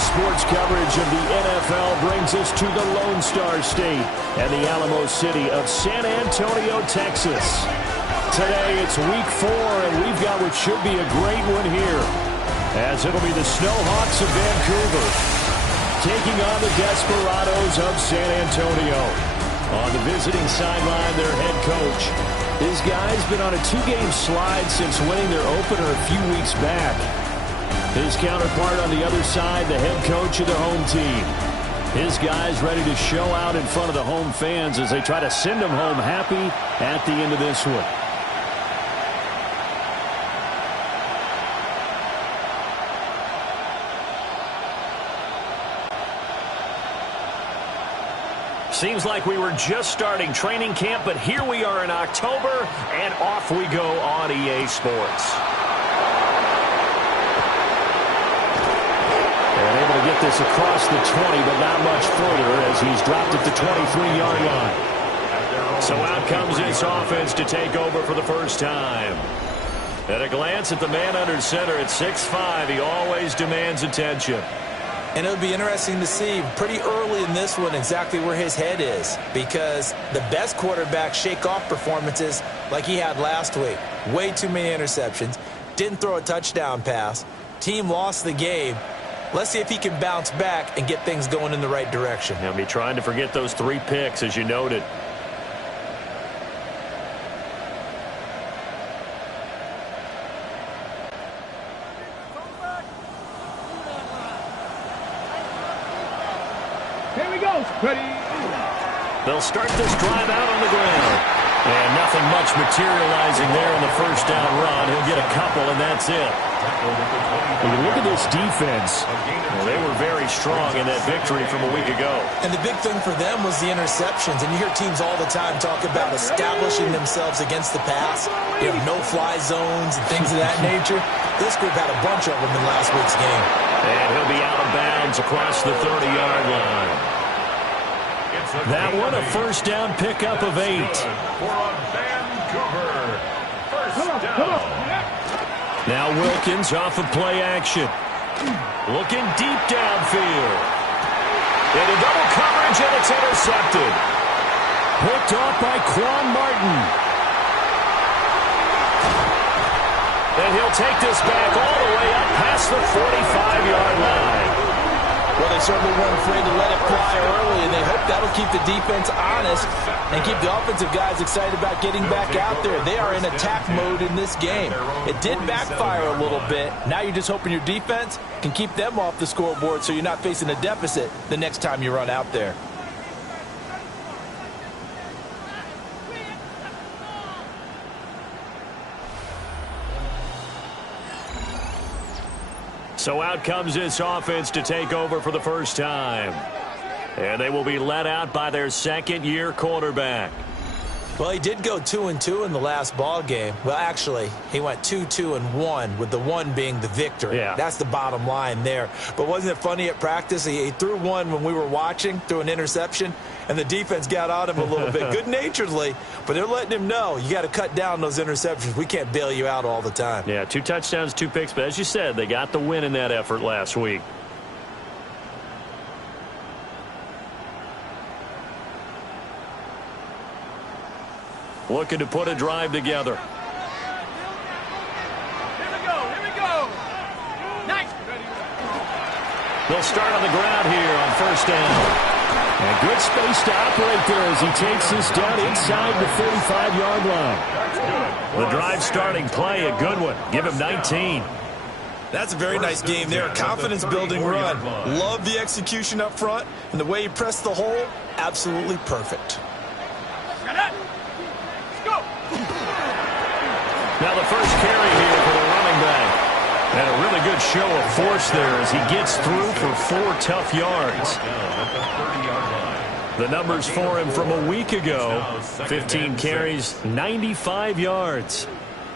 Today's sports coverage of the NFL brings us to the Lone Star State and the Alamo City of San Antonio, Texas. Today it's week 4, and we've got what should be a great one here, as it'll be the Snowhawks of Vancouver taking on the Desperados of San Antonio. On the visiting sideline, their head coach. His guy's been on a 2-game slide since winning their opener a few weeks back. His counterpart on the other side, the head coach of the home team. His guys ready to show out in front of the home fans as they try to send them home happy at the end of this one. Seems like we were just starting training camp, but here we are in October, and off we go on EA Sports. And able to get this across the 20, but not much further as he's dropped at the 23-yard line. So out comes this offense to take over for the first time. At a glance at the man under center at 6'5", he always demands attention. And it'll be interesting to see pretty early in this one exactly where his head is, because the best quarterbacks shake off performances like he had last week. Way too many interceptions. Didn't throw a touchdown pass. Team lost the game. Let's see if he can bounce back and get things going in the right direction. He'll be trying to forget those 3 picks, as you noted. They'll start this drive out on the ground. And nothing much materializing there on the first down run. He'll get a couple, and that's it. When you look at this defense, well, they were very strong in that victory from a week ago. And the big thing for them was the interceptions. And you hear teams all the time talk about establishing themselves against the pass. You have no-fly zones and things of that nature. This group had a bunch of them in last week's game. And he'll be out of bounds across the 30-yard line. That one, a first down pickup of 8. For Vancouver. First down. Now Wilkins off of play action. Looking deep downfield. Into double coverage, and it's intercepted. Picked off by Quan Martin. And he'll take this back all the way up past the 45-yard line. Well, they certainly weren't afraid to let it fly early, and they hope that'll keep the defense honest and keep the offensive guys excited about getting back out there. They are in attack mode in this game. It did backfire a little bit. Now you're just hoping your defense can keep them off the scoreboard so you're not facing a deficit the next time you run out there. So out comes this offense to take over for the first time. And they will be led out by their second-year quarterback. Well, he did go 2-2 in the last ball game. Well, actually, he went 2-2-1, with the 1 being the victory. Yeah. That's the bottom line there. But wasn't it funny at practice? He threw one when we were watching, threw an interception, and the defense got on him a little bit, good-naturedly. But they're letting him know, you got to cut down those interceptions. We can't bail you out all the time. Yeah, 2 touchdowns, 2 picks. But as you said, they got the win in that effort last week. Looking to put a drive together. Here we go. Nice. They'll start on the ground here on first down. And good space to operate there as he takes this down inside the 35-yard line. The drive starting play, a good one. Give him 19. That's a very nice game there. Confidence-building run. Love the execution up front. And the way he pressed the hole, absolutely perfect. Now the first carry here for the running back. And a really good show of force there as he gets through for 4 tough yards. The numbers for him from a week ago. 15 carries, 95 yards.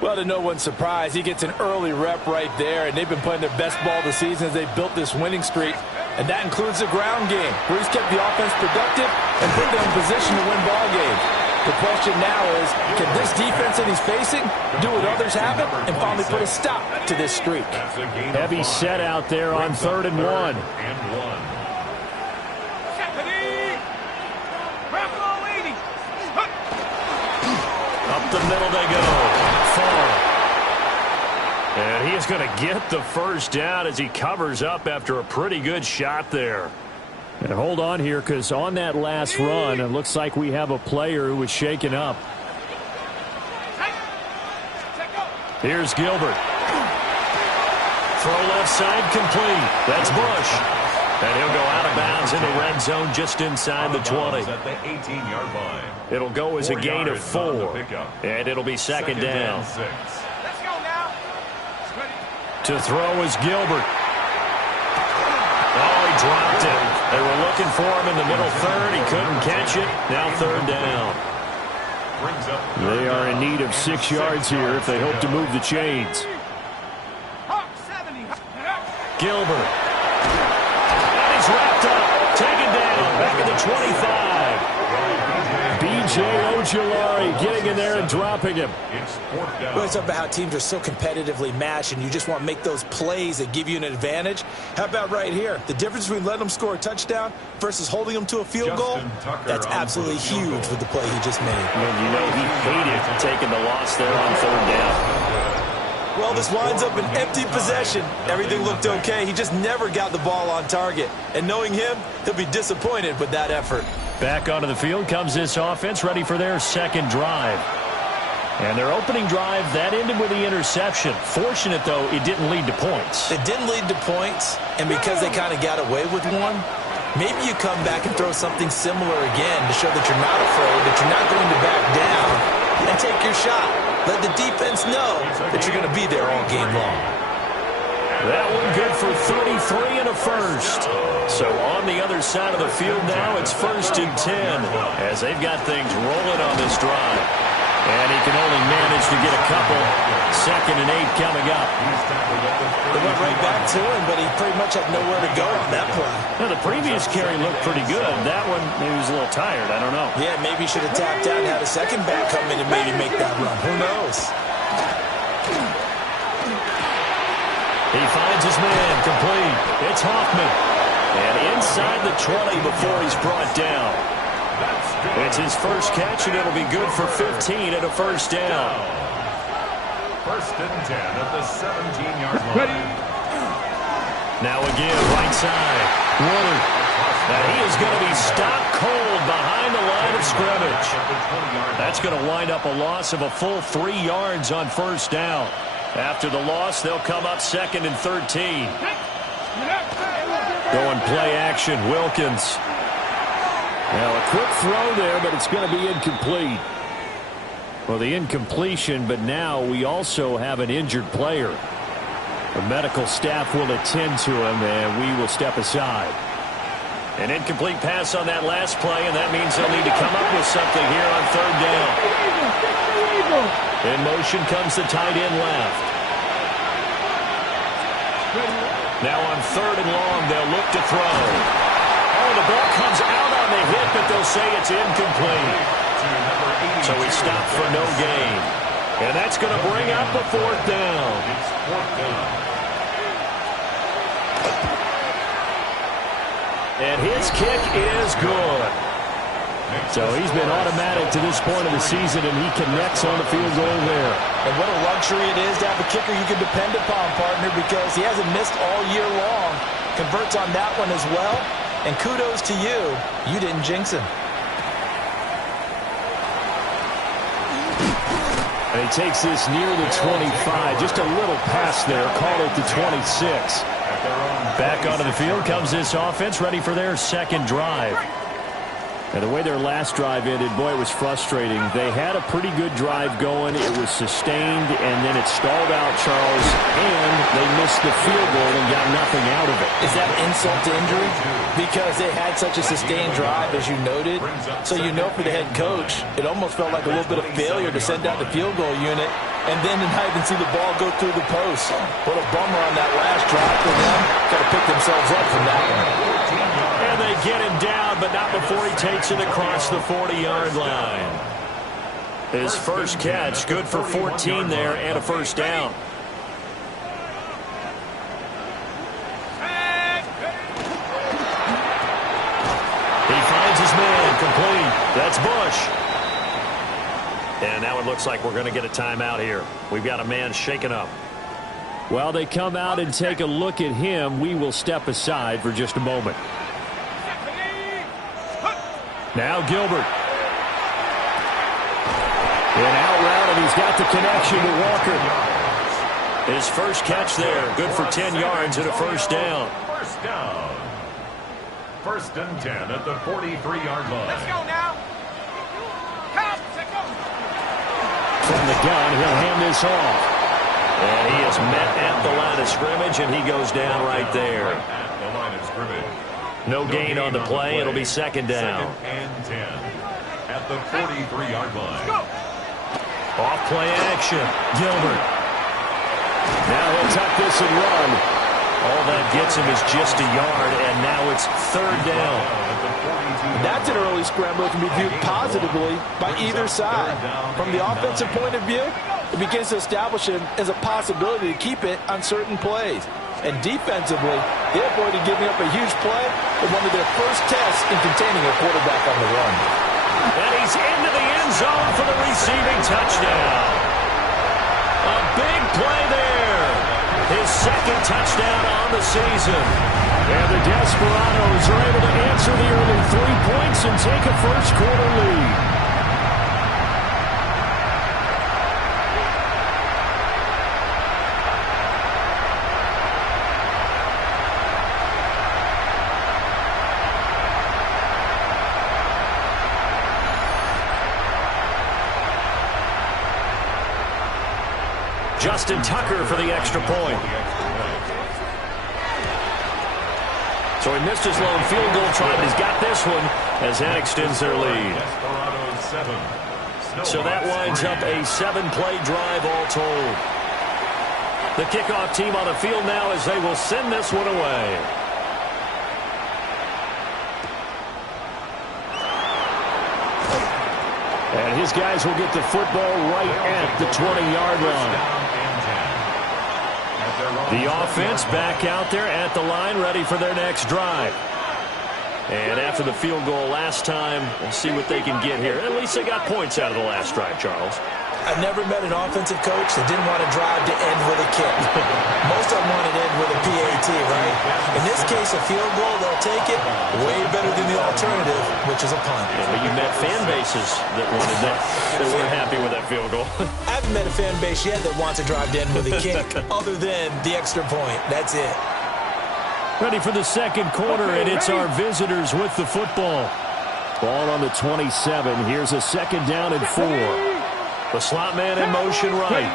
Well, to no one's surprise, he gets an early rep right there, and they've been playing their best ball this season as they built this winning streak. And that includes the ground game, where he's kept the offense productive and put them in position to win ball games. The question now is, can this defense that he's facing do what others haven't and finally put a stop to this streak? Heavy set out there on 3rd and 1. Up the middle they go. Far. And he is going to get the first down as he covers up after a pretty good shot there. And hold on here, because on that last run, it looks like we have a player who was shaken up. Here's Gilbert. Throw left side complete. That's Bush. And he'll go out of bounds in the red zone just inside the 20. At the 18-yard line. It'll go as a gain of 4. And it'll be second down. Let's go now. To throw is Gilbert. Oh, he dropped it. They were looking for him in the middle third. He couldn't catch it. Now 3rd down. They are in need of 6 yards here if they hope to move the chains. Gilbert. And he's wrapped up. Taken down. Back at the 25. B.J. Ojulari getting in there and dropping him. Well, it's about how teams are so competitively matched, and you just want to make those plays that give you an advantage. How about right here? The difference between letting them score a touchdown versus holding them to a field goal, that's absolutely huge with the play he just made. And you know he hated taking the loss there on 3rd down. Well, this winds up an empty possession. Everything looked okay. He just never got the ball on target. And knowing him, he'll be disappointed with that effort. Back onto the field comes this offense, ready for their second drive. And their opening drive, that ended with the interception. Fortunate, though, it didn't lead to points. It didn't lead to points, and because they kind of got away with one, maybe you come back and throw something similar again to show that you're not afraid, that you're not going to back down, and take your shot. Let the defense know that you're going to be there all game long. That one good for 33 and a first. So on the other side of the field now, it's 1st and 10 as they've got things rolling on this drive. And he can only manage to get a couple. 2nd and 8 coming up. They went right back to him, but he pretty much had nowhere to go on that play. Now, the previous carry looked pretty good. That one, maybe he was a little tired. I don't know. Yeah, maybe he should have tapped out and had a second back come in and maybe make that run. Who knows? He finds his man complete. It's Hoffman. And inside the 20 before he's brought down. It's his first catch, and it'll be good for 15 and a first down. 1st and 10 at the 17-yard line. Now again, right side. Woodard. Now he is going to be stopped cold behind the line of scrimmage. That's going to wind up a loss of a full 3 yards on 1st down. After the loss, they'll come up 2nd and 13. Going play action, Wilkins. Now a quick throw there, but it's going to be incomplete. Well, the incompletion, but now we also have an injured player. The medical staff will attend to him, and we will step aside. An incomplete pass on that last play, and that means they'll need to come up with something here on 3rd down. In motion comes the tight end left. Now on 3rd and long, they'll look to throw. Oh, the ball comes out on the hit, but they'll say it's incomplete. So he stopped for no gain. And that's going to bring up a 4th down. And his kick is good. So he's been automatic to this point of the season, and he connects on the field goal there. And what a luxury it is to have a kicker you can depend upon, partner, because he hasn't missed all year long. Converts on that one as well. And kudos to you. You didn't jinx him. And he takes this near the 25. Just a little pass there. Call it the 26. Back onto the field comes this offense, ready for their second drive. And the way their last drive ended, boy, it was frustrating. They had a pretty good drive going. It was sustained, and then it stalled out, Charles, and they missed the field goal and got nothing out of it. Is that insult to injury? Because they had such a sustained drive, as you noted. So you know for the head coach, it almost felt like a little bit of failure to send out the field goal unit, and then to not even see the ball go through the post. What a bummer on that last drive for them. Got to pick themselves up from that one. And they get him down, but not before he takes it across the 40-yard line. His first catch, good for 14 there and a first down. He finds his man, complete. That's Bush. And now it looks like we're going to get a timeout here. We've got a man shaken up. While they come out and take a look at him, we will step aside for just a moment. Now Gilbert. An out route, and he's got the connection to Walker. His first catch there, good for 10 yards and a first down. First down. First and 10 at the 43-yard line. Let's go now. From the gun, he'll hand this off. And he is met at the line of scrimmage, and he goes down right there. At the line of scrimmage. No gain on the play. It'll be second down. Second and 10 at the 43-yard line. Off play action. Gilbert. Now he'll tuck this and run. All that gets him is just a yard, and now it's third down. That's an early scramble that can be viewed positively by either side. From the offensive point of view, it begins to establish it as a possibility to keep it on certain plays. And defensively, they avoided giving up a huge play in one of their first tests in containing a quarterback on the run. And he's into the end zone for the receiving touchdown. A big play there. His second touchdown on the season. And the Desperados are able to answer the early 3 points and take a first-quarter lead. Justin Tucker for the extra point. So he missed his lone field goal try, but he's got this one as that extends their lead. So that winds up a 7-play drive all told. The kickoff team on the field now as they will send this one away. And his guys will get the football right at the 20-yard line. The offense back out there at the line, ready for their next drive. And after the field goal last time, we'll see what they can get here. At least they got points out of the last drive, Charles. I've never met an offensive coach that didn't want to drive to end with a kick. Most of them want to end with a PAT, right? In this case, a field goal, they'll take it way better than the alternative, which is a punt. Yeah, but you met fan bases that wanted that, that weren't happy with that field goal. I haven't met a fan base yet that wants to drive to end with a kick, other than the extra point. That's it. Ready for the second quarter, and it's our visitors with the football. Ball on the 27. Here's a second down and 4. The slot man in motion right.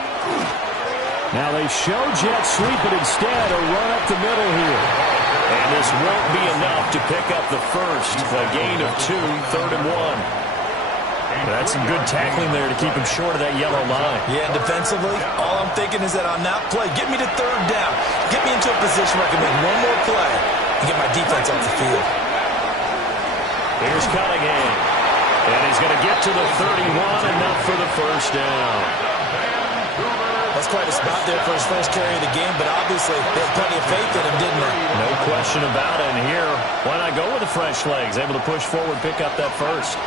Now they show jet sweep, but instead a run up the middle here. And this won't be enough to pick up the first. A gain of 2, third and 1. That's some good tackling there to keep him short of that yellow line. Yeah, defensively, all I'm thinking is that on that play, get me to third down. Get me into a position where I can make one more play and get my defense off the field. Here's Cunningham. And he's going to get to the 31, enough for the first down. That's quite a spot there for his first carry of the game, but obviously they had plenty of faith in him, didn't they? No question about it. And here, why not go with the fresh legs? Able to push forward, pick up that first.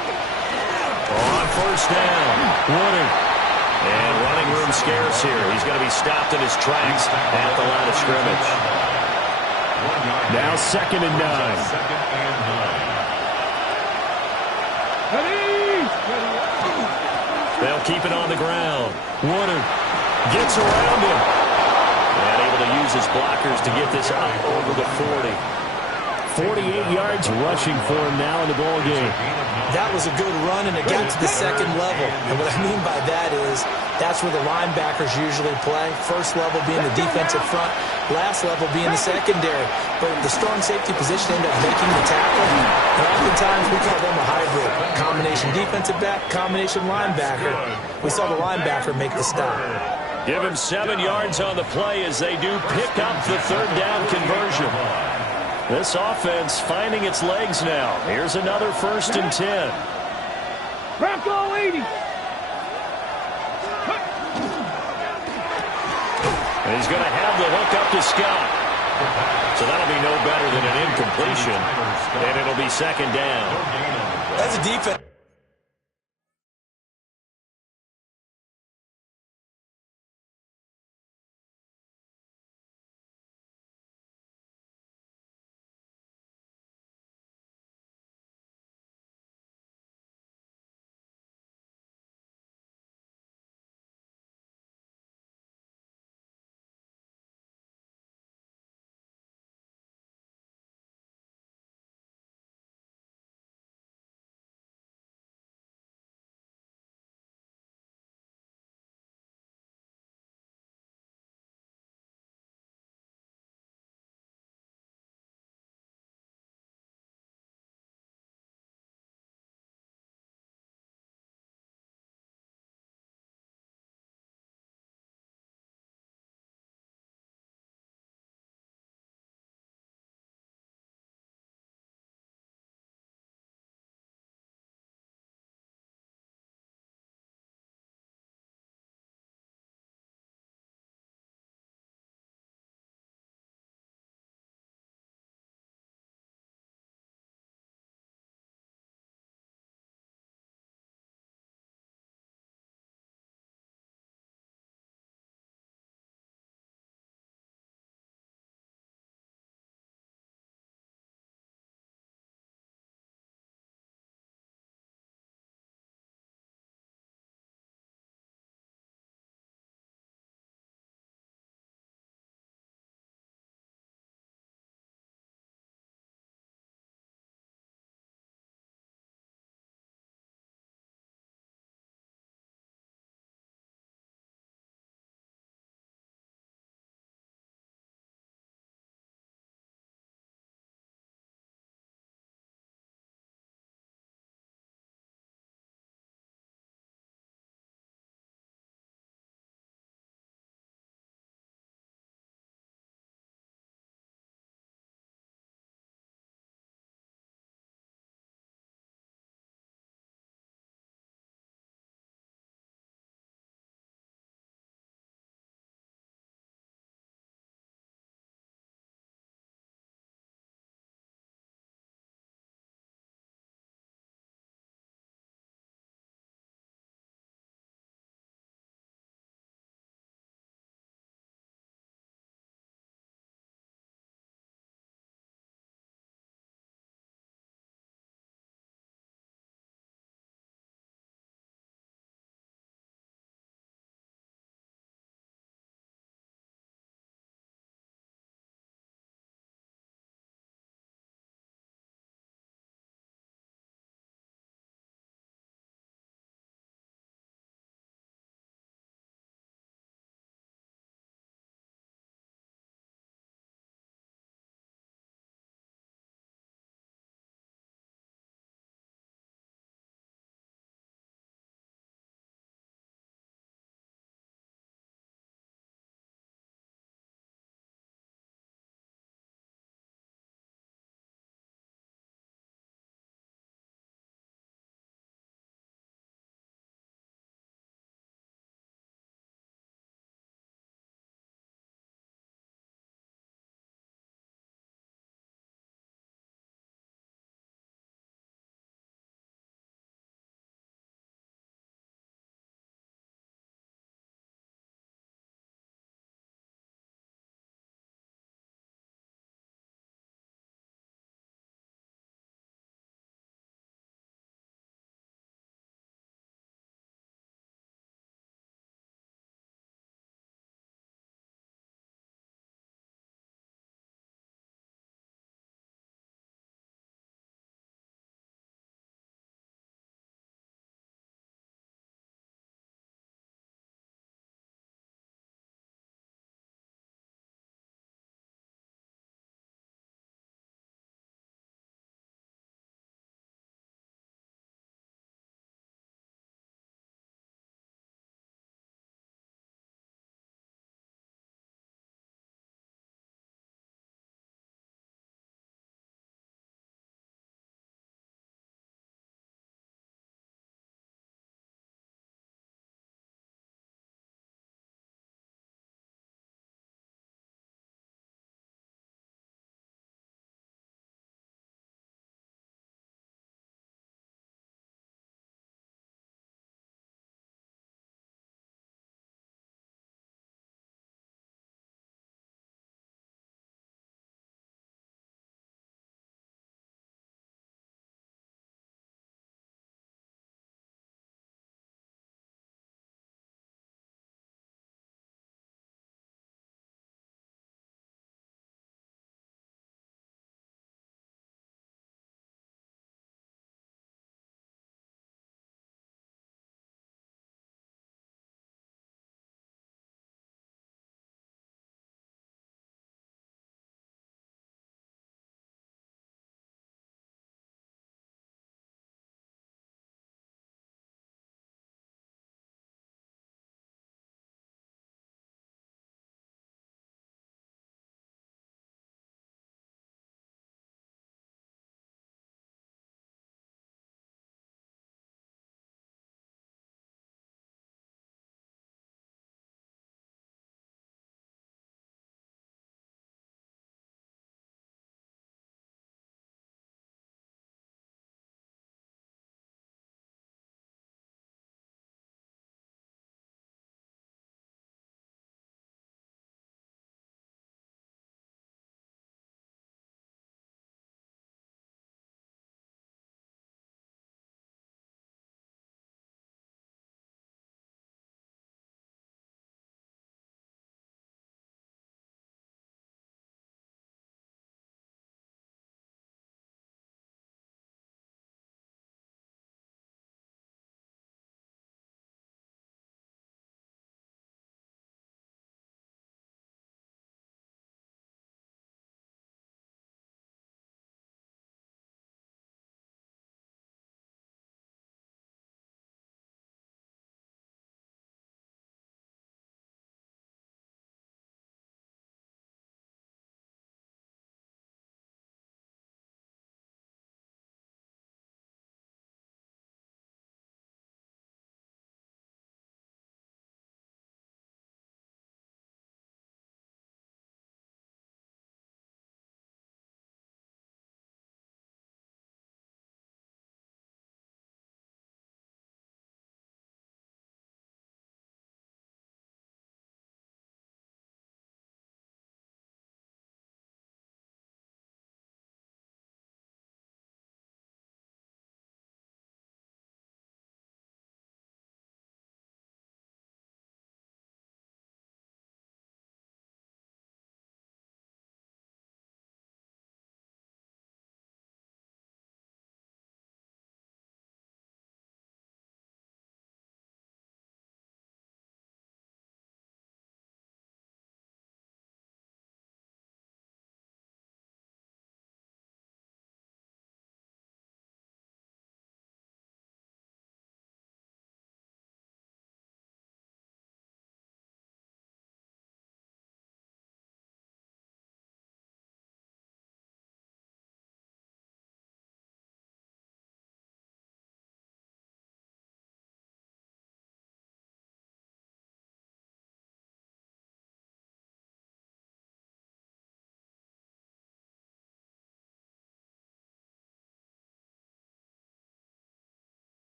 On first down, Woodard. And running room scarce here. He's going to be stopped in his tracks at the line of scrimmage. Now second and 9. They'll keep it on the ground. Woodard gets around him. And able to use his blockers to get this up over the 40. 48 yards rushing for him now in the ball game. That was a good run, and it got to the second level. And what I mean by that is that's where the linebackers usually play. First level being the defensive front, last level being the secondary. But the strong safety position ended up making the tackle. And oftentimes we call them a hybrid. Combination defensive back, combination linebacker. We saw the linebacker make the stop. Give him 7 yards on the play as they do pick up the third down conversion. This offense finding its legs now. Here's another 1st and 10. Bronco 80. He's going to have the hook up to Scott. So that'll be no better than an incompletion, and it'll be second down. As a defense.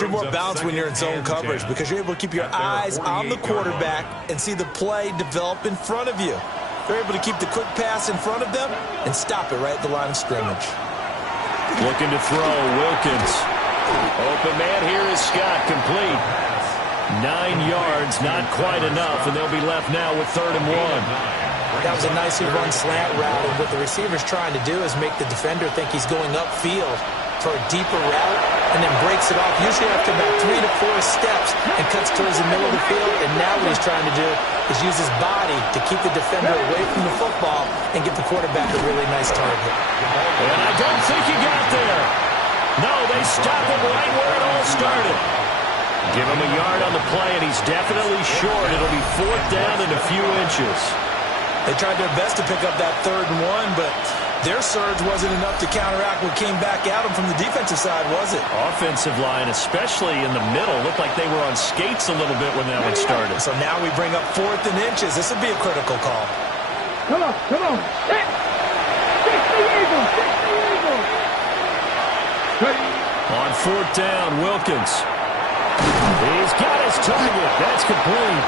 You're more balanced when you're in zone coverage because you're able to keep your eyes on the quarterback and see the play develop in front of you. They're able to keep the quick pass in front of them and stop it right at the line of scrimmage. Looking to throw, Wilkins. Open man here is Scott, complete. 9 yards, not quite enough, and they'll be left now with 3rd and 1. That was a nicely run slant route, and what the receiver's trying to do is make the defender think he's going upfield for a deeper route, and then breaks it off, usually after about 3 to 4 steps, and cuts towards the middle of the field. And now what he's trying to do is use his body to keep the defender away from the football and give the quarterback a really nice target. And I don't think he got there. No, they stopped him right where it all started. Give him a yard on the play, and he's definitely short. It'll be 4th down in a few inches. They tried their best to pick up that 3rd and 1, but their surge wasn't enough to counteract what came back at them from the defensive side, was it? Offensive line, especially in the middle, looked like they were on skates a little bit when that one started. So now we bring up 4th and inches. This would be a critical call. Come on, come on. Stick the Eagles, stick the Eagles. On 4th down, Wilkins. He's got his target. That's complete.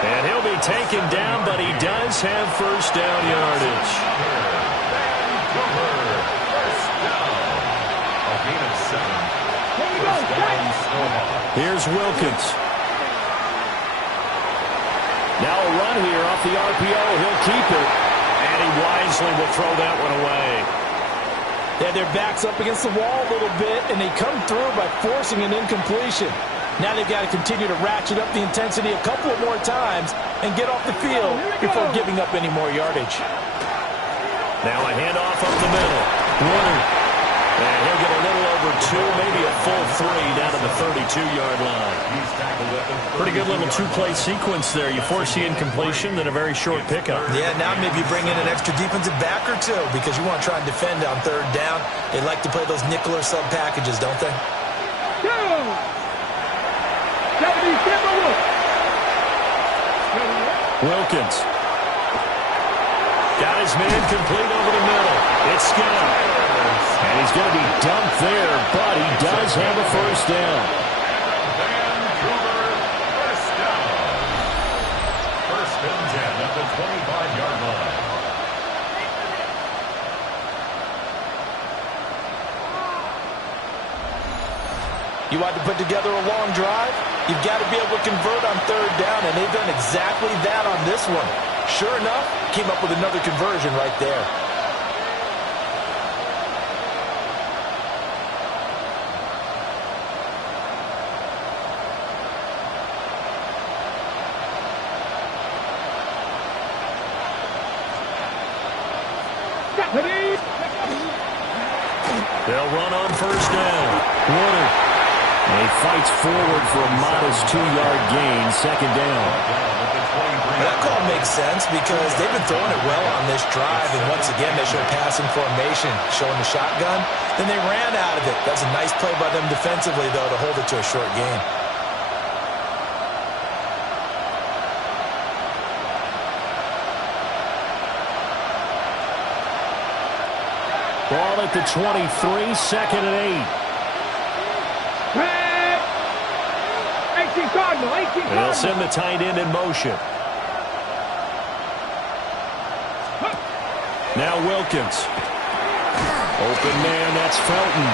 And he'll be taken down, but he does have 1st down yardage. Vancouver, 1st down. A gain of 7. 1st down, Snowball. Here's Wilkins. Now a run here off the RPO. He'll keep it. And he wisely will throw that one away. They had their backs up against the wall a little bit, and they come through by forcing an incompletion. Now they've got to continue to ratchet up the intensity a couple of more times and get off the field before giving up any more yardage. Now a handoff up the middle. Woodard. And he'll get a little over 2, maybe a full 3 down to the 32-yard line. Pretty good little 2-play sequence there. You force the incompletion, then a very short pickup. Yeah, now maybe you bring in an extra defensive back or 2 because you want to try and defend on 3rd down. They like to play those nickel or sub packages, don't they? Wilkins. Got his man complete over the middle. It's Scott. And he's going to be dumped there, but he does have a 1st down. Vancouver, 1st down. 1st and 10 at the 25-yard line. You want to put together a long drive? You've got to be able to convert on 3rd down, and they've done exactly that on this one. Sure enough, came up with another conversion right there. They'll run on 1st down. Woodard. And he fights forward for a modest 2-yard gain, 2nd down. That call makes sense because they've been throwing it well on this drive, and once again they show passing formation, showing the shotgun. Then they ran out of it. That's a nice play by them defensively, though, to hold it to a short gain. Ball at the 23, 2nd and 8. They'll send the tight end in motion. Now Wilkins. Open man, that's Felton.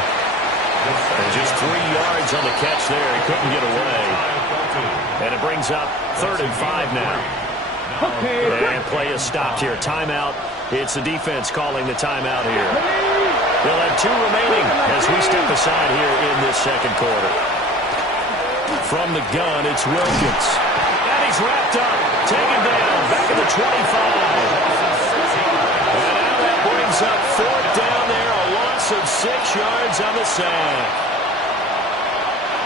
And just 3 yards on the catch there. He couldn't get away. And it brings up 3rd and 5 now. And play is stopped here. Timeout. It's the defense calling the timeout here. They'll have 2 remaining as we step aside here in this 2nd quarter. From the gun, it's Wilkins. And he's wrapped up. Taken down. Back at the 25. And now that brings up 4th down there. A loss of 6 yards on the sack.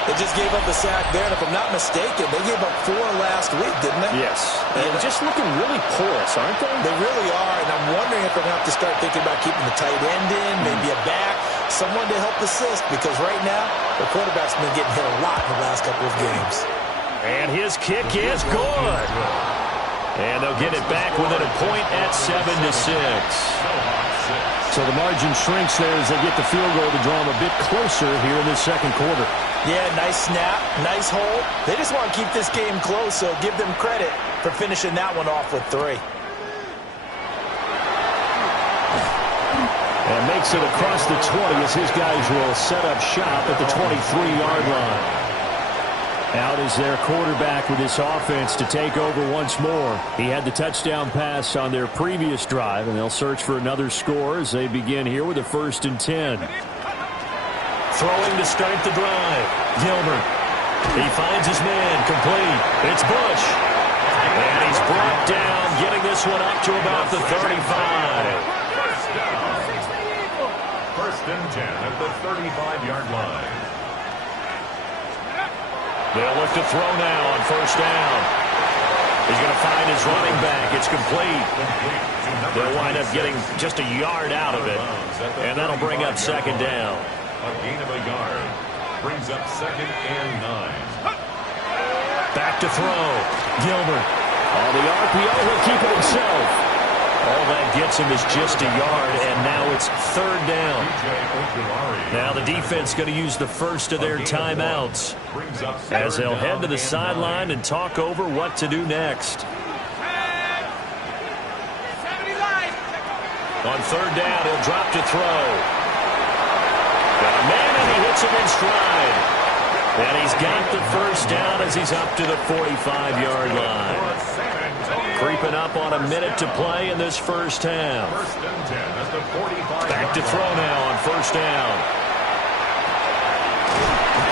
They just gave up a sack there, and if I'm not mistaken, they gave up 4 last week, didn't they? Yes. And just looking really porous, aren't they? They really are, and I'm wondering if they're going to have to start thinking about keeping the tight end in, maybe a back, someone to help assist, because right now, the quarterback's been getting hit a lot in the last couple of games. And his kick is good. And they'll get it back within a point at 7-6. So the margin shrinks there as they get the field goal to draw them a bit closer here in this 2nd quarter. Yeah, nice snap, nice hold. They just want to keep this game close, so give them credit for finishing that one off with 3. And makes it across the 20 as his guys will set up shop at the 23-yard line. Out is their quarterback with this offense to take over once more. He had the touchdown pass on their previous drive, and they'll search for another score as they begin here with a 1st and 10. Throwing to start the drive. Gilbert. He finds his man. Complete. It's Bush. And he's brought down, getting this one up to about the 35. First down. 1st and 10 at the 35-yard line. They'll look to throw now on 1st down. He's going to find his running back. It's complete. They'll wind up getting just a yard out of it. And that'll bring up 2nd down. A gain of a yard. Brings up 2nd and 9. Back to throw. Gilbert. On the RPO, he'll keep it himself. All that gets him is just a yard, and now it's 3rd down. Now the defense going to use the first of their timeouts as they'll head to the sideline and talk over what to do next. On 3rd down, he'll drop to throw. Got a man, and he hits him in stride. And he's got the 1st down as he's up to the 45-yard line. Creeping up on a minute to play in this 1st half. Back to throw now on 1st down.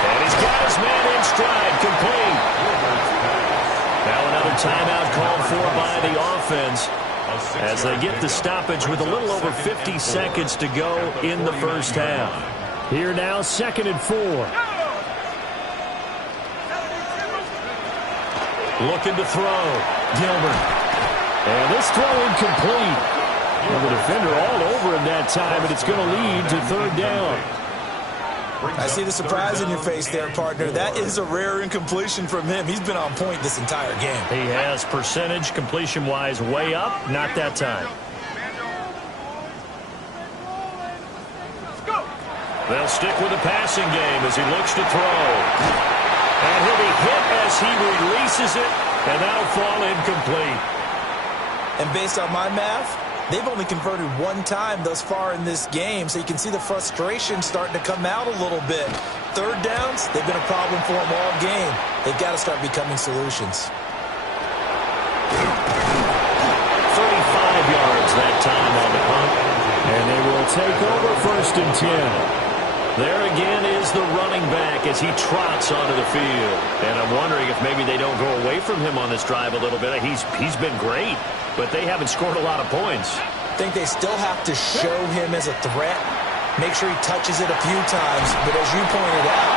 And he's got his man in stride, complete. Now another timeout called for by the offense as they get the stoppage with a little over 50 seconds to go in the 1st half. Here now, 2nd and 4. Looking to throw. Gilbert. And this throw incomplete. Well, the defender all over him that time, and it's going to lead to 3rd down. I see the surprise in your face there, partner. That is a rare incompletion from him. He's been on point this entire game. He has percentage completion-wise way up. Not that time. They'll stick with the passing game as he looks to throw. And he'll be hit as he releases it, and that'll fall incomplete. And based on my math, they've only converted 1 time thus far in this game, so you can see the frustration starting to come out a little bit. 3rd downs, they've been a problem for them all game. They've got to start becoming solutions. 35 yards that time on the punt. And they will take over 1st and 10. There again is the running back as he trots onto the field. And I'm wondering if maybe they don't go away from him on this drive a little bit. He's been great, but they haven't scored a lot of points. I think they still have to show him as a threat. Make sure he touches it a few times. But as you pointed out,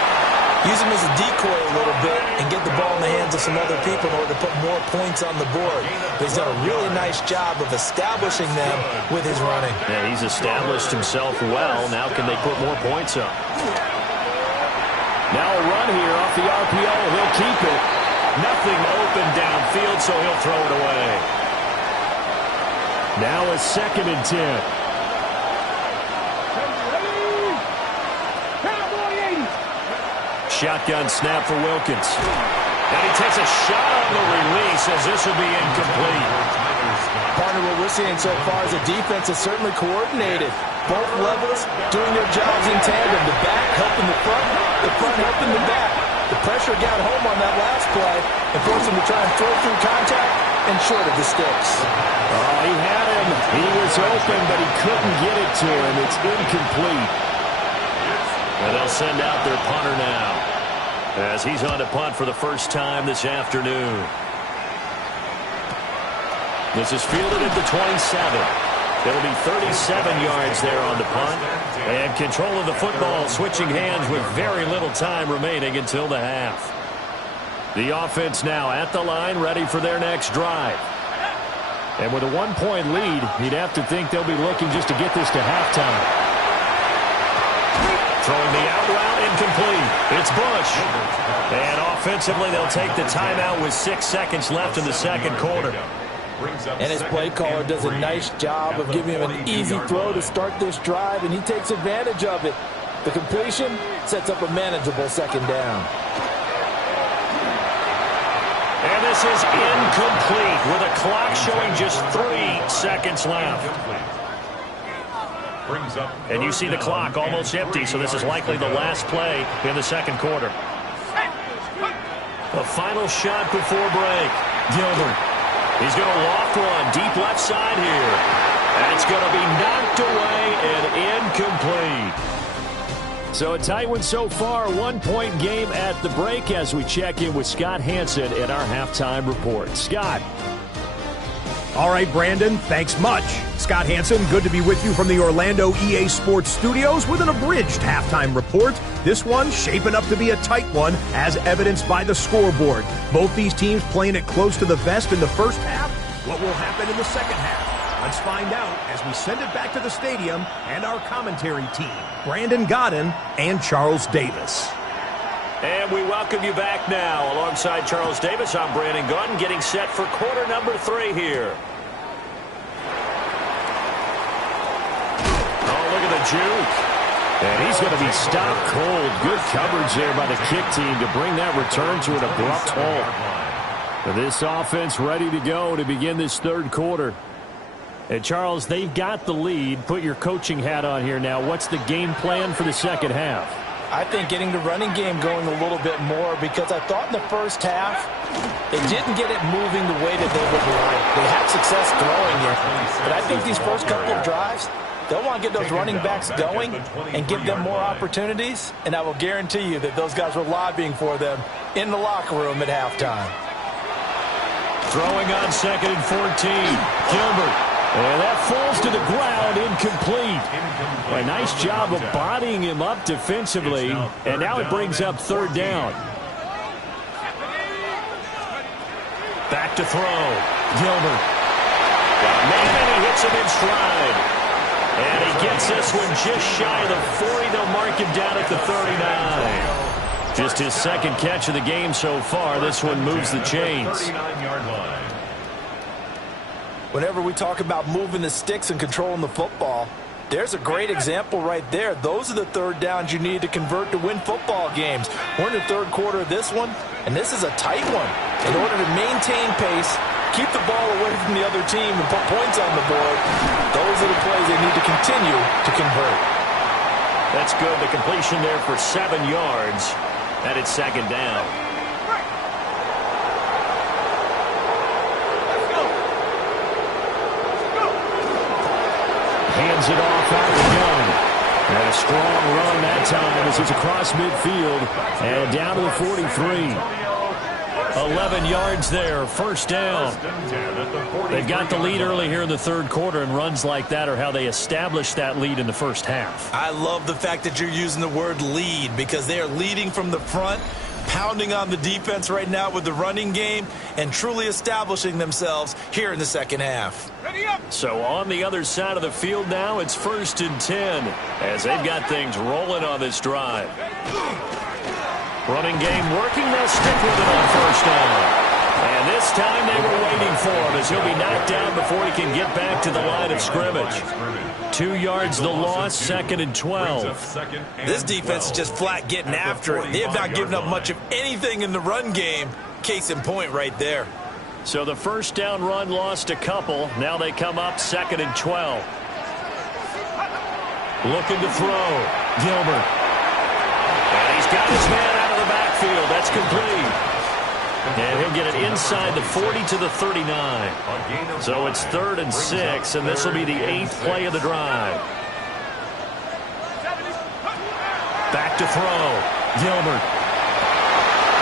use him as a decoy a little bit and get the ball in the hands of some other people in order to put more points on the board. But he's done a really nice job of establishing them with his running. Yeah, he's established himself well. Now can they put more points up? Now a run here off the RPO. He'll keep it. Nothing open downfield, so he'll throw it away. Now a 2nd and 10. Shotgun snap for Wilkins. And he takes a shot on the release as this will be incomplete. Partner, what we're seeing so far is the defense is certainly coordinated. Both levels doing their jobs in tandem. The back helping the front helping the back. The pressure got home on that last play and forced him to try and throw through contact and short of the sticks. Oh, he had him. He was open, but he couldn't get it to him. It's incomplete. And they'll send out their punter now as he's on to punt for the first time this afternoon. This is fielded at the 27. It'll be 37 yards there on the punt. And control of the football switching hands with very little time remaining until the half. The offense now at the line, ready for their next drive. And with a 1-point lead, you'd have to think they'll be looking just to get this to halftime. Throwing the out route, incomplete. It's Bush. And offensively, they'll take the timeout with 6 seconds left in the 2nd quarter. And his play caller does a nice job of giving him an easy throw to start this drive, and he takes advantage of it. The completion sets up a manageable second down. And this is incomplete with a clock showing just 3 seconds left. And you see the clock almost empty, so this is likely the last play in the second quarter. The final shot before break. Gilbert. He's going to loft one deep left side here. That's going to be knocked away and incomplete. So a tight one so far, 1-point game at the break as we check in with Scott Hanson in our halftime report. Scott. All right, Brandon, thanks much. Scott Hanson, good to be with you from the Orlando EA Sports Studios with an abridged halftime report. This one shaping up to be a tight one, as evidenced by the scoreboard. Both these teams playing it close to the vest in the first half. What will happen in the second half? Let's find out as we send it back to the stadium and our commentary team, Brandon Godden and Charles Davis. And we welcome you back now. Alongside Charles Davis, I'm Brandon Godden, getting set for quarter number 3 here. Oh, look at the juke. And he's going to be stopped cold. Good coverage there by the kick team to bring that return to an abrupt halt. This offense ready to go to begin this third quarter. And Charles, they've got the lead. Put your coaching hat on here now. What's the game plan for the second half? I think getting the running game going a little bit more, because I thought in the first half they didn't get it moving the way that they would like. They had success throwing it, but I think these first couple of drives, they'll want to get those running backs going and give them more opportunities, and I will guarantee you that those guys were lobbying for them in the locker room at halftime. Throwing on 2nd and 14. Gilbert. And that falls to the ground, incomplete. A nice job of bodying him up defensively, and now it brings up 3rd down. Back to throw. Gilbert. Got a man, and he hits him in stride. And he gets this one just shy of the 40. They'll mark him down at the 39. Just his second catch of the game so far. This one moves the chains. Whenever we talk about moving the sticks and controlling the football, there's a great example right there. Those are the 3rd downs you need to convert to win football games. We're in the 3rd quarter of this one, and this is a tight one. In order to maintain pace, keep the ball away from the other team, and put points on the board, those are the plays they need to continue to convert. That's good. The completion there for 7 yards, and it's 2nd down. Hands it off out of the gun. And a strong run that time as it's across midfield and down to the 43. 11 yards there, 1st down. They've got the lead early here in the 3rd quarter, and runs like that are how they establish that lead in the first half. I love the fact that you're using the word lead, because they are leading from the front, pounding on the defense right now with the running game, and truly establishing themselves here in the second half. So on the other side of the field now, it's 1st and 10 as they've got things rolling on this drive. Running game working. They'll stick with it on 1st down. And this time they were waiting for him, as he'll be knocked down before he can get back to the line of scrimmage. 2 yards the loss, 2nd and 12. This defense is just flat getting after it. They have not given up much of anything in the run game. Case in point right there. So the 1st down run lost a couple. Now they come up 2nd and 12. Looking to throw. Gilbert. And he's got his man out of the backfield. That's complete. And he'll get it inside the 40 to the 39. So it's 3rd and 6, and this will be the 8th play of the drive. Back to throw. Gilbert.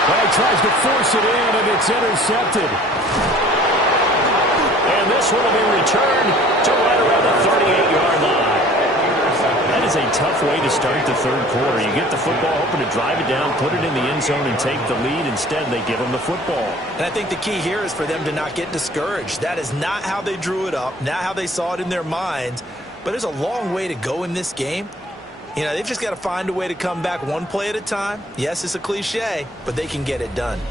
Well, he tries to force it in, and it's intercepted. And this one will be returned to right around the 38-yard line. That is a tough way to start the 3rd quarter. You get the football, hoping to drive it down, put it in the end zone, and take the lead. Instead, they give them the football. And I think the key here is for them to not get discouraged. That is not how they drew it up, not how they saw it in their minds. But there's a long way to go in this game. You know, they've just got to find a way to come back one play at a time. Yes, it's a cliche, but they can get it done.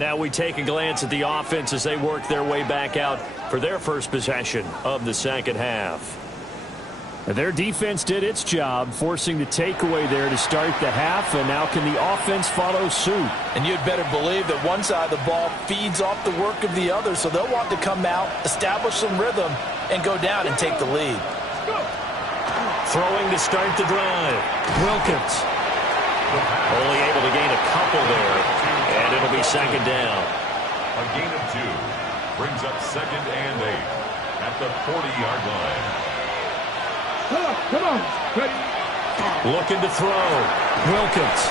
Now we take a glance at the offense as they work their way back out for their first possession of the second half. Their defense did its job, forcing the takeaway there to start the half, and now can the offense follow suit? And you'd better believe that one side of the ball feeds off the work of the other, so they'll want to come out, establish some rhythm, and go down and take the lead. Throwing to start the drive. Wilkins. Only able to gain a couple there, and it'll be second down. A gain of 2 brings up 2nd and 8 at the 40-yard line. Come on. Ready. Looking to throw. Wilkins.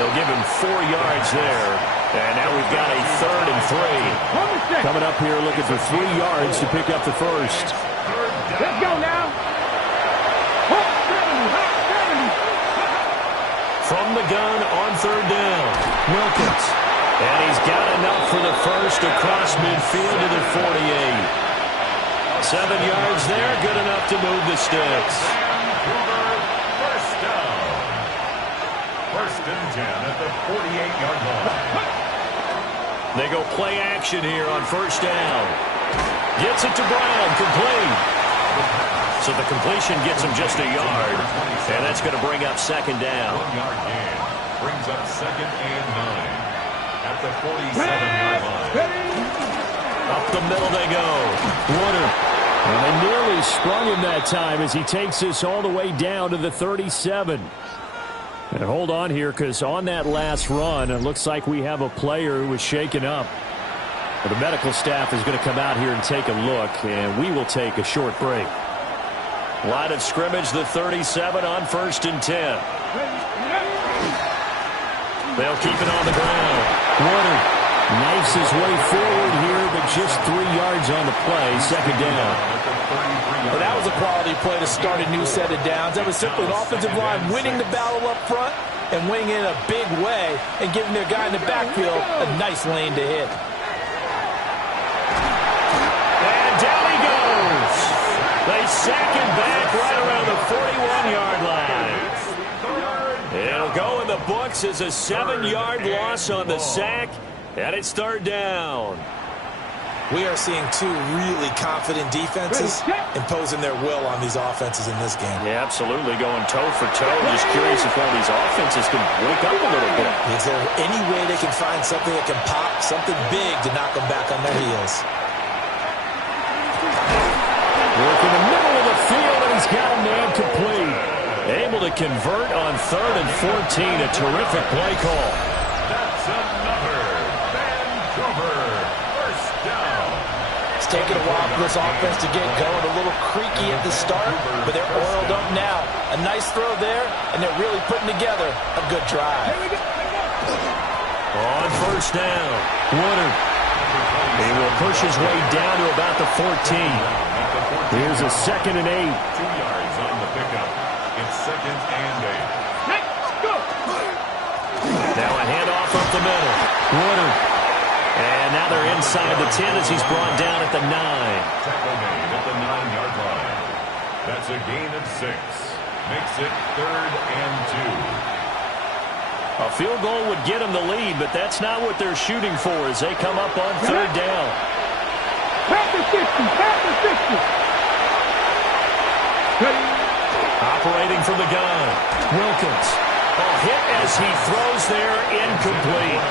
They'll give him 4 yards there. And now we've got a 3rd and 3. Coming up here looking for 3 yards to pick up the first. Let's go now. From the gun on 3rd down. Wilkins. And he's got enough for the first across midfield to the 48. 7 yards there, good enough to move the sticks. Vancouver, first down. 1st and 10 at the 48-yard line. They go play action here on 1st down. Gets it to Brown, complete. So the completion gets him just a yard, and that's going to bring up 2nd down. 1-yard gain brings up 2nd and 9 at the 47-yard line. Up the middle they go. Woodard. And they nearly sprung him that time as he takes this all the way down to the 37. And hold on here, because on that last run, it looks like we have a player who was shaken up. Well, the medical staff is going to come out here and take a look, and we will take a short break. Line of scrimmage, the 37 on 1st and 10. They'll keep it on the ground. Woodard knifes his way forward here, but just 3 yards on the play. 2nd down. Well, that was a quality play to start a new set of downs. That was simply an offensive line winning the battle up front and winning it in a big way and giving their guy in the backfield a nice lane to hit. And down he goes. They sack him back right around the 41-yard line. It'll go in the books as a 7-yard loss on the sack. And it's 3rd down. We are seeing 2 really confident defenses imposing their will on these offenses in this game. Yeah, absolutely, going toe for toe. Just curious if one of these offenses can wake up a little bit. Is there any way they can find something that can pop, something big to knock them back on their heels? Work in the middle of the field, and he's got a man complete. Able to convert on 3rd and 14. A terrific play call. That's another Vancouver first down. It's taken a while for this offense to get going. A little creaky at the start, but they're oiled up now. A nice throw there, and they're really putting together a good drive. On 1st down, Woodard. He will push his way down to about the 14. Here's a 2nd and 8. 2 yards on the pickup. It's 2nd and 8. Let's go. Now a handoff up the middle. Woodard. And now they're inside the 10 as he's brought down at the 9. Tackle made at the 9-yard line. That's a gain of 6. Makes it 3rd and 2. A field goal would get them the lead, but that's not what they're shooting for as they come up on 3rd down. Past the 60. Past the 60. Operating from the gun. Wilkins. A hit as he throws there, incomplete.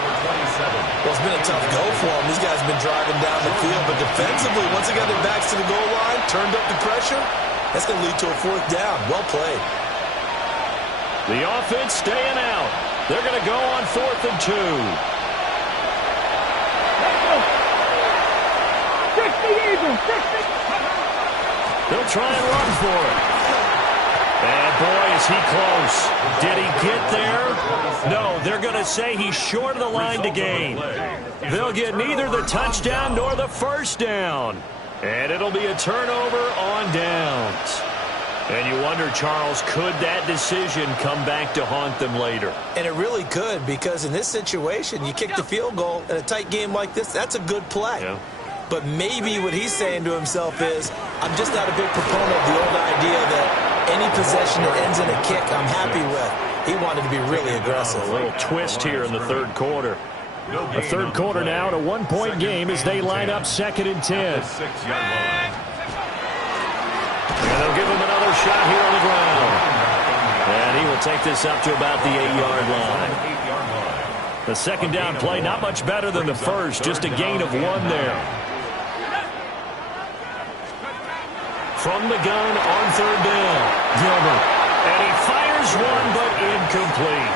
Well, it's been a tough go for them. These guys have been driving down the field, but defensively, once they got their backs to the goal line, turned up the pressure, that's going to lead to a 4th down. Well played. The offense staying out. They're going to go on 4th and 2. 60 Eagles. 60. They'll try and run for it. And boy, is he close. Did he get there? No, they're going to say he's short of the line to gain. They'll get neither the touchdown nor the 1st down. And it'll be a turnover on downs. And you wonder, Charles, could that decision come back to haunt them later? And it really could, because in this situation, you kick the field goal in a tight game like this, that's a good play. Yeah. But maybe what he's saying to himself is, I'm just not a big proponent of the old idea that any possession that ends in a kick I'm happy with. He wanted to be really aggressive. A little twist here in the 3rd quarter. A 3rd quarter now, a 1-point game as they line up 2nd and 10. And And they'll give him another shot here on the ground. And he will take this up to about the 8-yard line. The second down play, not much better than the first, just a gain of 1 there. From the gun on third down, Gilbert. And he fires one, but incomplete.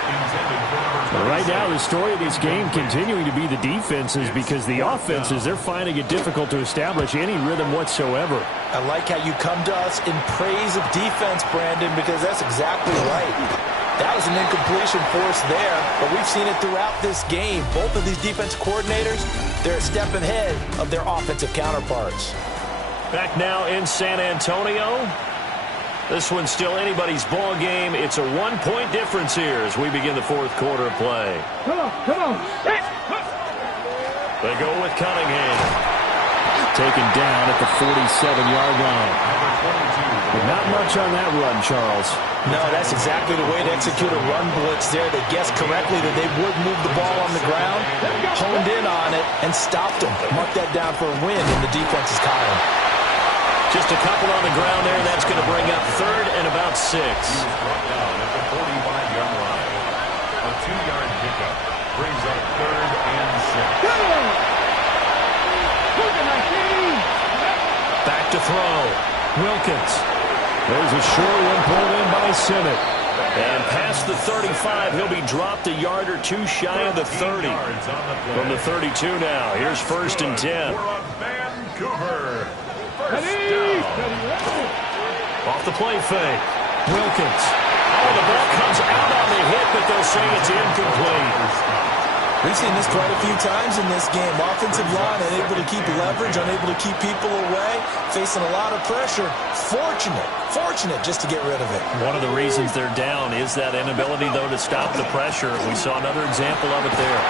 Right now, the story of this game continuing to be the defenses, because the offenses, they're finding it difficult to establish any rhythm whatsoever. I like how you come to us in praise of defense, Brandon, because that's exactly right. That was an incompletion for us there, but we've seen it throughout this game. Both of these defense coordinators, they're a step ahead of their offensive counterparts. Back now in San Antonio. This one's still anybody's ball game. It's a 1-point difference here as we begin the fourth quarter of play. Come on. They go with Cunningham. Taken down at the 47-yard line. But not much on that run, Charles. No, that's exactly the way to execute a run blitz there. They guessed correctly that they would move the ball on the ground, honed in on it, and stopped them. Mark that down for a win in the defense's column. Just a couple on the ground there. That's going to bring up third and about 6. Brought down at the 45-yard line. A 2-yard pickup brings up third and 6. Back to throw. Wilkins. There's a short one pulled in by Simmett. And past the 35, he'll be dropped a yard or 2 shy of the 30. From the 32 now. Here's first and 10. Vancouver. Off the play fake. Wilkins. Oh, the ball comes out on the hit, but they'll say it's incomplete. We've seen this quite a few times in this game. Offensive line unable to keep leverage, unable to keep people away, facing a lot of pressure. Fortunate just to get rid of it. One of the reasons they're down is that inability, though, to stop the pressure. We saw another example of it there.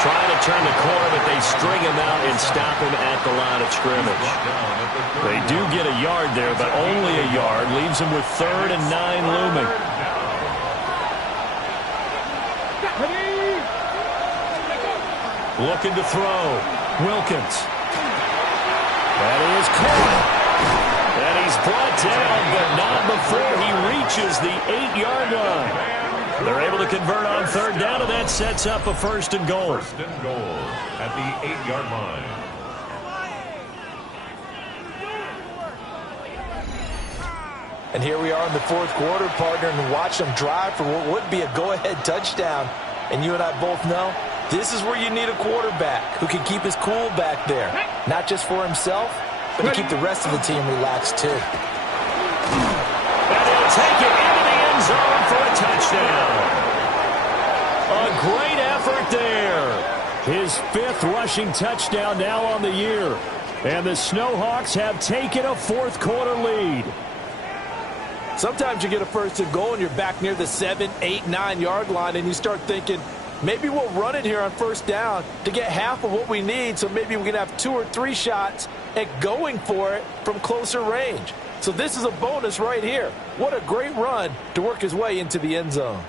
Trying to turn the corner, but they string him out and stop him at the line of scrimmage. They do get a yard there, but only a yard. Leaves him with 3rd and 9 looming. Looking to throw. Wilkins. That is caught. And he's brought down, but not before he reaches the 8-yard line. They're able to convert on third down, and that sets up a first and goal. First and goal at the 8-yard line. And here we are in the fourth quarter, partner, and watch them drive for what would be a go-ahead touchdown. And you and I both know this is where you need a quarterback who can keep his cool back there. Not just for himself, but to keep the rest of the team relaxed, too. And he'll take it into the end zone for a touchdown. A great effort there. His 5th rushing touchdown now on the year. And the Snowhawks have taken a fourth quarter lead. Sometimes you get a first and goal and you're back near the 7, 8, 9-yard line, and you start thinking, maybe we'll run it here on first down to get half of what we need, so maybe we can have 2 or 3 shots at going for it from closer range. So this is a bonus right here. What a great run to work his way into the end zone.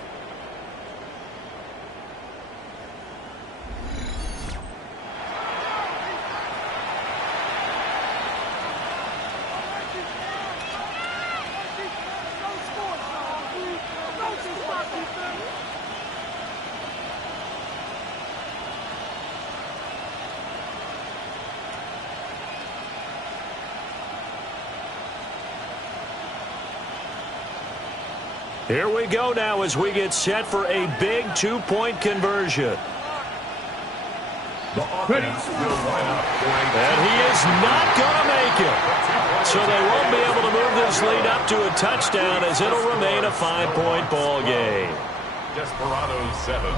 Here we go now as we get set for a big 2-point conversion. The offense will line up for And he is not going to make it. So they won't be able to move this lead up to a touchdown as it'll remain a 5-point ball game. Desperados 7.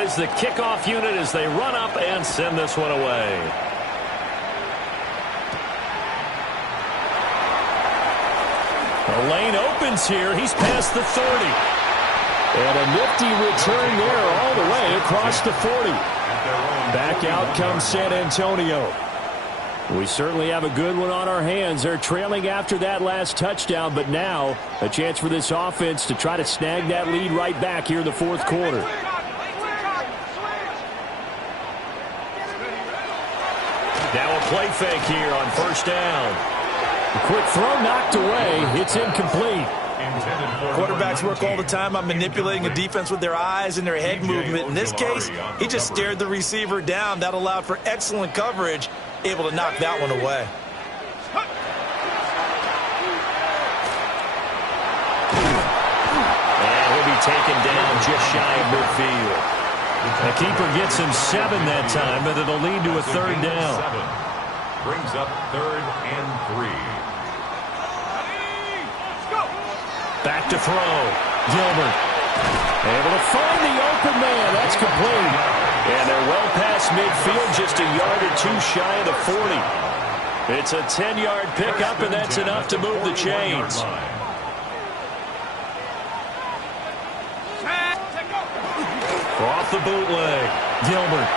is the kickoff unit as they run up and send this one away. The lane opens here. He's past the 30. And a nifty return there all the way across the 40. Back out comes San Antonio. We certainly have a good one on our hands. They're trailing after that last touchdown, but now a chance for this offense to try to snag that lead right back here in the fourth quarter. Now a play fake here on first down. A quick throw knocked away. It's incomplete. Quarterbacks work all the time on manipulating a defense with their eyes and their head movement. In this case, he just stared the receiver down. That allowed for excellent coverage, able to knock that one away. And he'll be taken down just shy of midfield. The keeper gets him 7 that time, but it'll lead to a third down. Brings up 3rd and 3. Back to throw. Gilbert able to find the open man. That's complete. And they're well past midfield, just a yard or two shy of the 40. It's a 10-yard pickup, and that's enough to move the chains. Off the bootleg. Gilbert.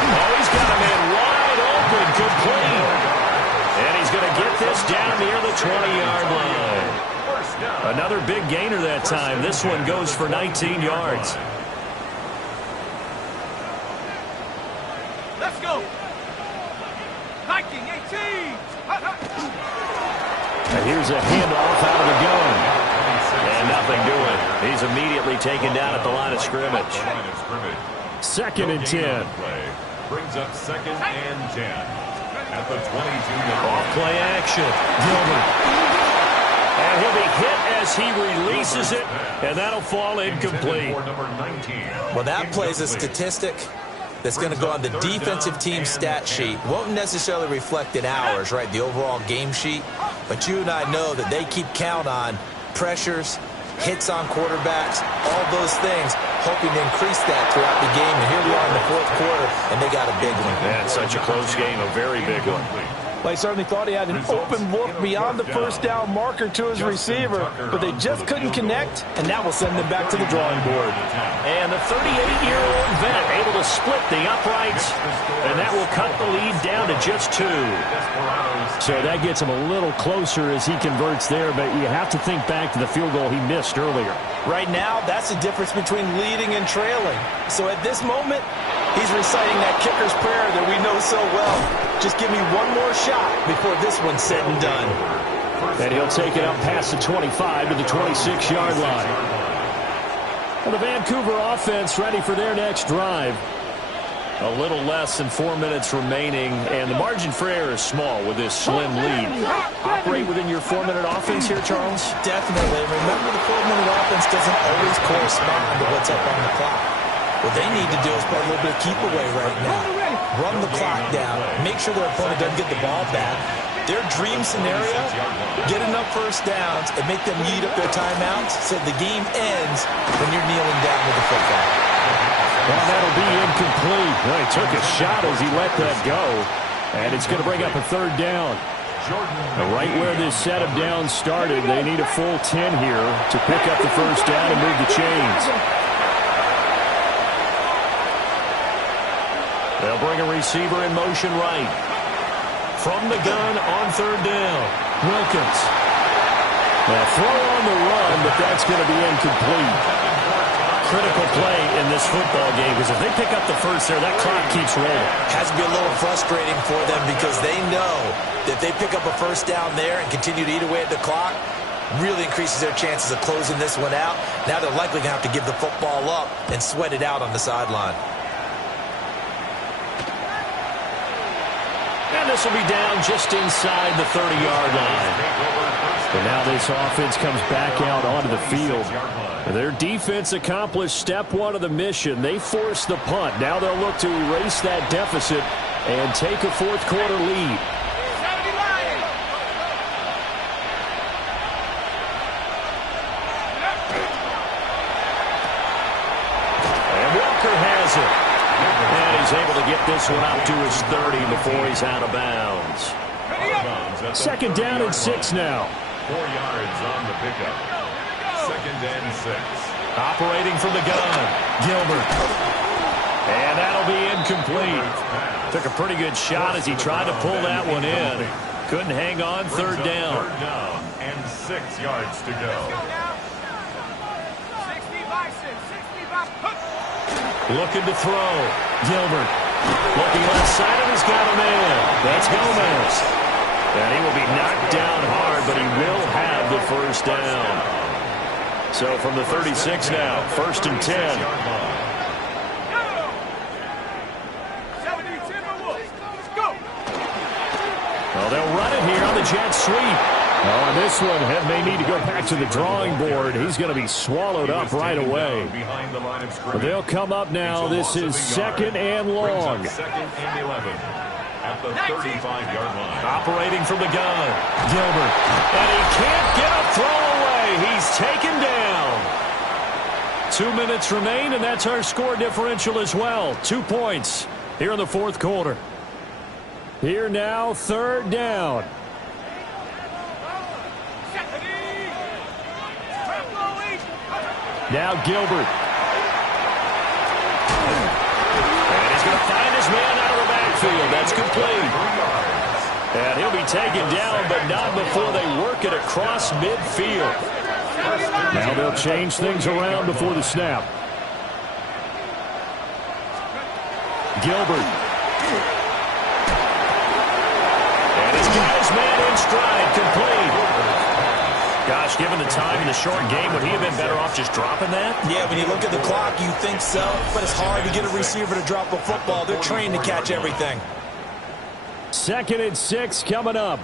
Oh, he's got a man wide open, complete. And he's going to get this down near the 20-yard line. Another big gainer that time. This one goes for 19 yards. Let's go. 19-18. And here's a handoff out of the gun. And nothing doing. He's immediately taken down at the line of scrimmage. 2nd and 10. Brings up 2nd and 10. At the 22-yard line. Off play action. Gilbert. And he'll be hit as he releases it, and that'll fall incomplete. Well, that plays a statistic that's going to go on the defensive team stat sheet. Won't necessarily reflect in ours, right, the overall game sheet. But you and I know that they keep count on pressures, hits on quarterbacks, all those things, hoping to increase that throughout the game. And here we are in the fourth quarter, and they got a big one. Yeah, it's such a close game, a very big one. Well, he certainly thought he had an open look beyond the first down marker to his receiver, but they just couldn't connect, and that will send them back to the drawing board. And the 38-year-old vet able to split the uprights, and that will cut the lead down to just 2. So that gets him a little closer as he converts there, but you have to think back to the field goal he missed earlier. Right now, that's the difference between leading and trailing. So at this moment, he's reciting that kicker's prayer that we know so well. Just give me one more shot before this one's said and done. And he'll take it up past the 25 to the 26-yard line. And the Vancouver offense ready for their next drive. A little less than 4 minutes remaining, and the margin for error is small with this slim lead. Operate within your 4-minute offense here, Charles? Definitely. Remember, the 4-minute offense doesn't always correspond to what's up on the clock. What they need to do is play a little bit of keep away right now. Run the clock down. Make sure their opponent doesn't get the ball back. Their dream scenario, get enough first downs and make them eat up their timeouts so the game ends when you're kneeling down with the football. Well, that'll be incomplete. Well, he took a shot as he let that go. And it's going to bring up a third down. Right where this set of downs started, they need a full 10 here to pick up the first down and move the chains. They'll bring a receiver in motion right. From the gun on third down, Wilkins. Now throw on the run, but that's going to be incomplete. Critical play in this football game, because if they pick up the first there, that clock keeps rolling. Has to be a little frustrating for them because they know that if they pick up a first down there and continue to eat away at the clock, really increases their chances of closing this one out. Now they're likely going to have to give the football up and sweat it out on the sideline. And this will be down just inside the 30-yard line. But now this offense comes back out onto the field. Their defense accomplished step 1 of the mission. They forced the punt. Now they'll look to erase that deficit and take a fourth quarter lead. has it. And he's able to get this one out to his 30 before he's out of bounds. Second down and 6 now. 4 yards on the pickup. Second and 6. Operating from the gun, Gilbert. And that'll be incomplete. Took a pretty good shot as he tried to pull that one in. Couldn't hang on. Third down. Third down and 6 yards to go. Looking to throw. Gilbert. Looking left side, and he's got a man. That's Gomez. And he will be knocked down hard, but he will have the first down. So from the 36 now, first and 10. Well, they'll run it here on the jet sweep. Oh, and this one may need to go back to the drawing board. He's going to be swallowed up right away. But they'll come up now. This is second and long. Second and 11 at the 35-yard line. Operating from the gun, Gilbert. And he can't get a throw away. He's taken down. 2 minutes remain, and that's our score differential as well. 2 points here in the fourth quarter. Here now, third down. Now Gilbert. And he's going to find his man out of the backfield. That's complete. And he'll be taken down, but not before they work it across midfield. Now they'll change things around before the snap. Gilbert. And he's got his man in stride, complete. Gosh, given the time in the short game, would he have been better off just dropping that? Yeah, when you look at the clock, you think so. But it's hard to get a receiver to drop a football. They're trained to catch everything. Second and 6 coming up.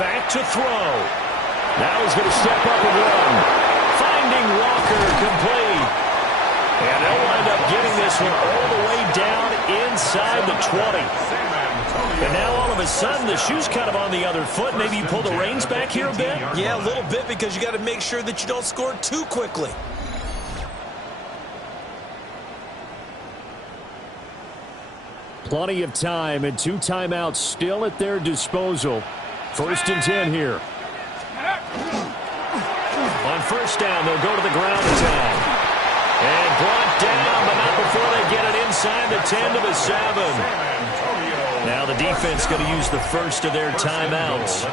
Back to throw. Now he's going to step up and run. Finding Walker, complete. And they'll wind up getting this one all the way down inside the 20. And now all of a sudden the shoe's kind of on the other foot. Maybe you pull the reins back here a bit? Yeah, a little bit, because you got to make sure that you don't score too quickly. Plenty of time and 2 timeouts still at their disposal. First and 10 here. On first down, they'll go to the ground attack. And brought down, but not before they get it inside the 10 to the 7. Now the defense going to use the first of their timeouts.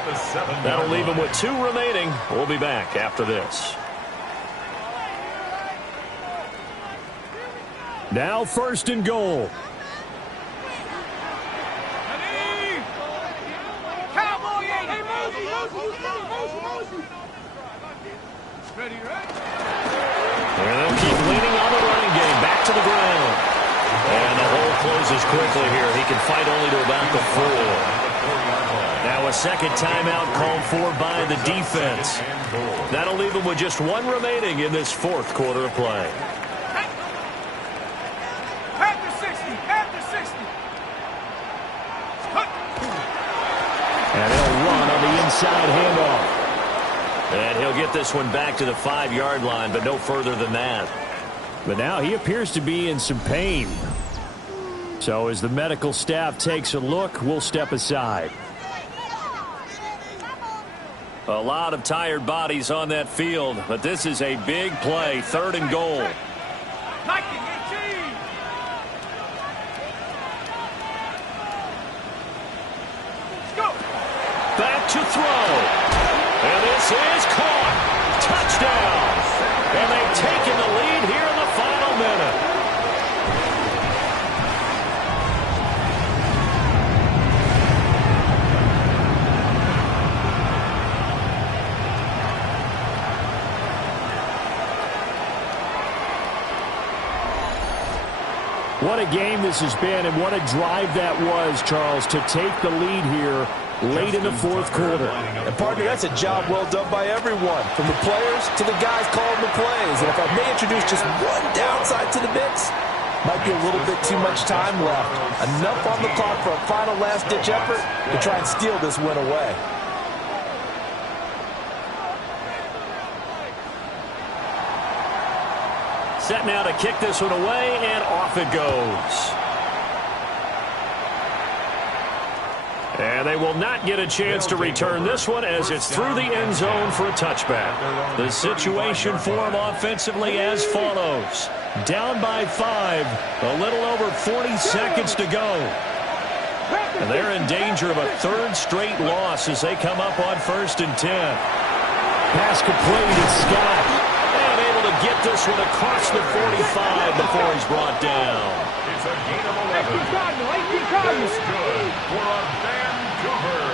That'll leave them with 2 remaining. We'll be back after this. Now first and goal. And they'll keep leaning on the running game. Back to the ground. And the hole closes quickly here. He can fight only to about the 4. Now a second timeout called for by the defense. That'll leave him with just 1 remaining in this fourth quarter of play. And he'll run on the inside handoff. And he'll get this one back to the 5-yard line, but no further than that. But now he appears to be in some pain. So as the medical staff takes a look, we'll step aside. A lot of tired bodies on that field, but this is a big play, third and goal. Back to throw. And this is caught. Touchdown. And they've taken the lead here in the final minute. What a game this has been, and what a drive that was, Charles, to take the lead here late in the fourth quarter. And, partner, that's a job well done by everyone, from the players to the guys calling the plays. And if I may introduce just one downside to the mix, might be a little bit too much time left. Enough on the clock for a final last-ditch effort to try and steal this win away. set now to kick this one away, and off it goes. And they will not get a chance to return this one as it's through the end zone for a touchback. The situation for them offensively as follows. Down by 5, a little over 40 seconds to go. And they're in danger of a third straight loss as they come up on 1st and 10. Pass complete to Scott. And able to get this one across the 45 before he's brought down. It's a gain of 11. That's good for a Vancouver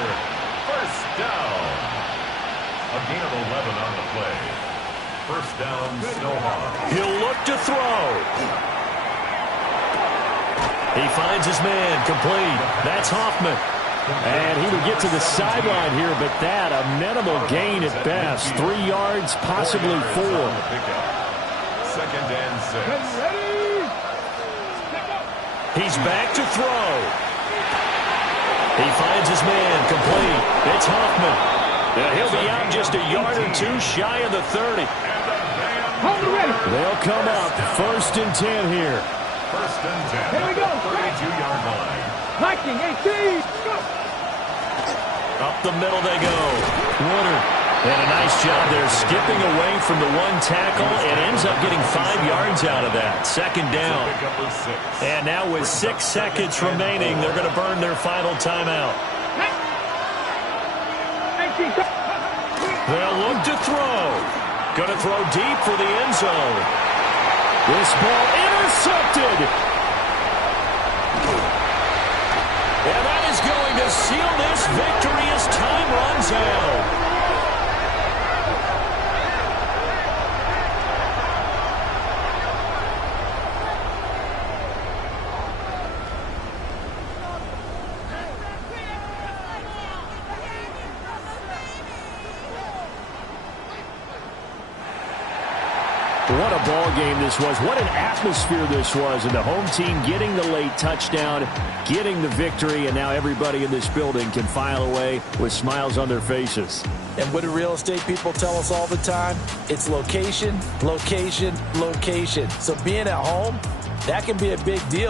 first down. A gain of 11 on the play. First down, Snowhawk. He'll look to throw. He finds his man, complete. That's Hoffman. And he will get to the sideline here, but that a minimal gain at best. 3 yards, possibly 4. Second and 6. He's back to throw. He finds his man, complete. It's Hoffman. And he'll be out just a yard or 2 shy of the 30. They'll come up 1st and 10 here. First and 10. Here we go. 32-yard line. Viking 18. Up the middle they go. Woodard. And a nice job there skipping away from the 1 tackle and ends up getting 5 yards out of that. Second down. And now with 6 seconds remaining, they're going to burn their final timeout. They'll look to throw. Going to throw deep for the end zone. This ball intercepted. And that is going to seal this victory as time runs out. What a ball game this was. What an atmosphere this was. And the home team getting the late touchdown, getting the victory, and now everybody in this building can file away with smiles on their faces. And what do real estate people tell us all the time? It's location, location, location. So being at home, that can be a big deal.